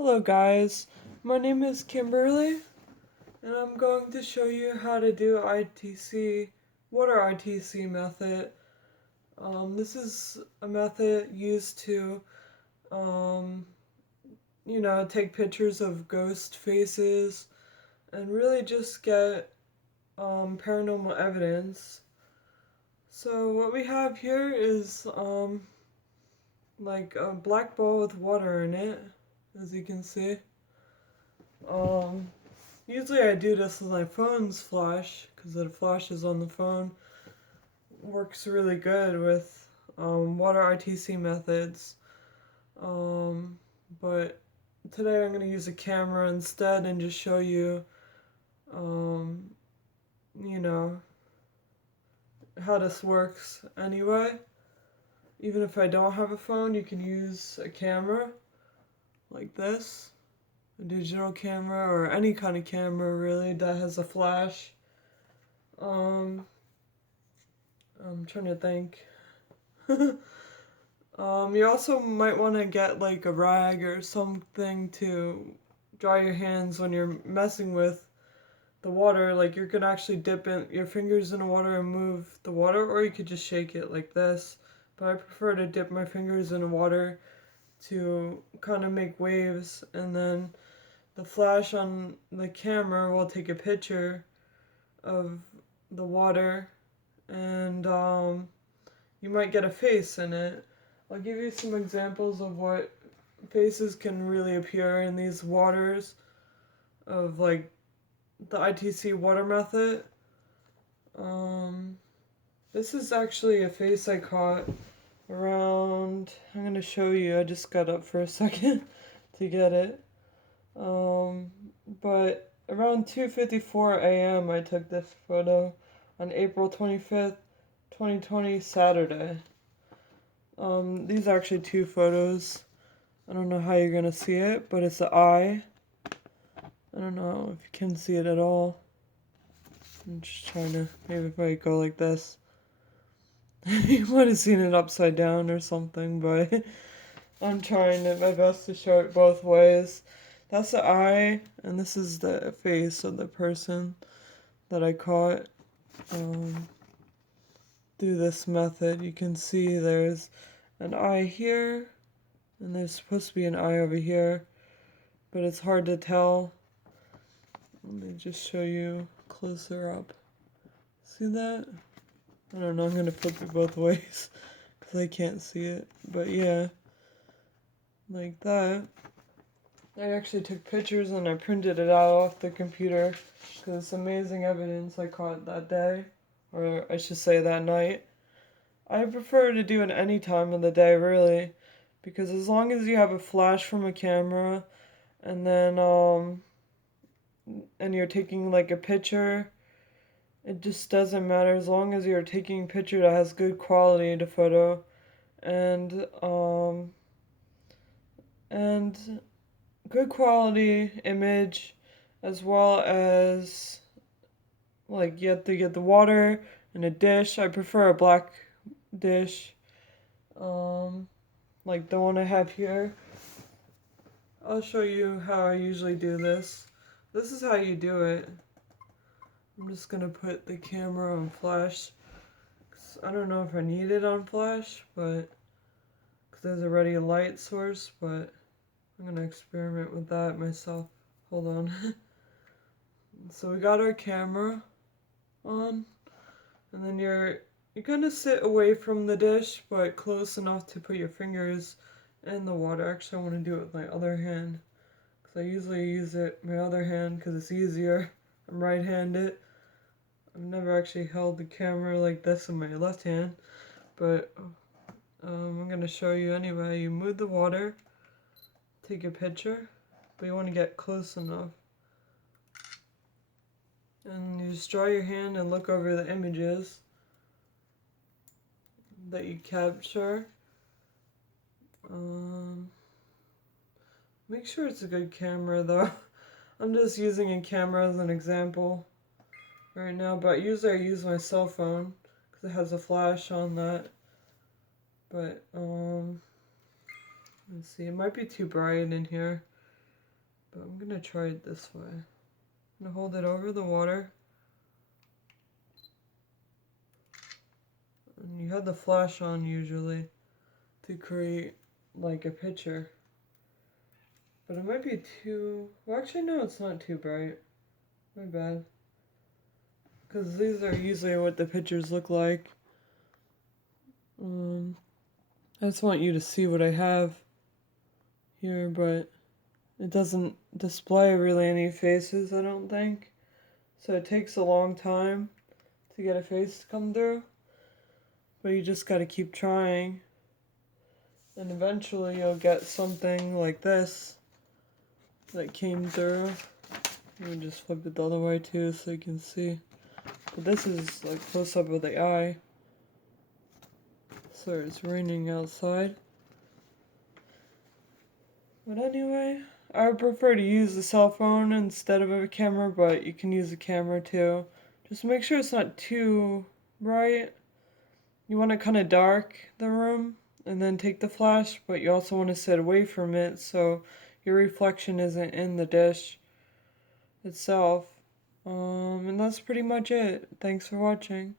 Hello guys, my name is Kimberly and I'm going to show you how to do water ITC method. This is a method used to, um, take pictures of ghost faces and really just get paranormal evidence. So what we have here is like a black ball with water in it, as you can see. Um, Usually I do this with my phone's flash, because it flashes on the phone. Works really good with water ITC methods. But today I'm going to use a camera instead and just show you, um, you know, how this works anyway. Even if I don't have a phone, you can use a camera like this. A digital camera or any kind of camera really that has a flash. I'm trying to think. You also might want to get like a rag or something to dry your hands when you're messing with the water. Like you can actually dip your fingers in the water and move the water, or you could just shake it like this. But I prefer to dip my fingers in the water to kind of make waves, and then the flash on the camera will take a picture of the water, and you might get a face in it. I'll give you some examples of what faces can really appear in these waters of like the ITC water method. This is actually a face I caught around, I'm going to show you, I just got up for a second to get it. But around 2:54 a.m. I took this photo on April 25th, 2020, Saturday. These are actually two photos. I don't know how you're gonna see it, but it's the eye. I don't know if you can see it at all. I'm just trying to, maybe if I go like this. You might have seen it upside down or something, but I'm trying my best to show it both ways. That's the eye, and this is the face of the person that I caught through this method. You can see there's an eye here, and there's supposed to be an eye over here, but it's hard to tell. Let me just show you closer up. See that? I don't know, I'm gonna flip it both ways because I can't see it. But yeah, like that. I actually took pictures and I printed it out off the computer because it's amazing evidence I caught that day, or I should say that night. I prefer to do it any time of the day, really, because as long as you have a flash from a camera and then and you're taking like a picture, it just doesn't matter as long as you're taking a picture that has good quality to photo and good quality image, as well as like you have to get the water in a dish. I prefer a black dish, like the one I have here. I'll show you how I usually do this. This is how you do it. I'm just gonna put the camera on flash. I don't know if I need it on flash, but because there's already a light source, but I'm gonna experiment with that myself. Hold on. So we got our camera on, and then you're gonna sit away from the dish, but close enough to put your fingers in the water. Actually, I want to do it with my other hand, because I usually use my other hand because it's easier. I'm right-handed. I've never actually held the camera like this in my left hand, but I'm gonna show you anyway. You move the water, take a picture, but you want to get close enough. And you just draw your hand and look over the images that you capture. Make sure it's a good camera though. I'm just using a camera as an example right now, but usually I use my cell phone because it has a flash on that. But let's see, it might be too bright in here. But I'm gonna try it this way. I'm gonna hold it over the water. And you have the flash on usually to create like a picture. But it might be too... Well, actually, no, it's not too bright. My bad. Because these are usually what the pictures look like. I just want you to see what I have here, but it doesn't display really any faces, I don't think. So it takes a long time to get a face to come through. But you just gotta keep trying. And eventually you'll get something like this that came through. Let me just flip it the other way too so you can see. But this is like close up of the eye. So it's raining outside. But anyway, I would prefer to use the cell phone instead of a camera, but you can use a camera too. Just make sure it's not too bright. You want to kind of dark the room and then take the flash, but you also want to sit away from it so your reflection isn't in the dish itself. And that's pretty much it. Thanks for watching.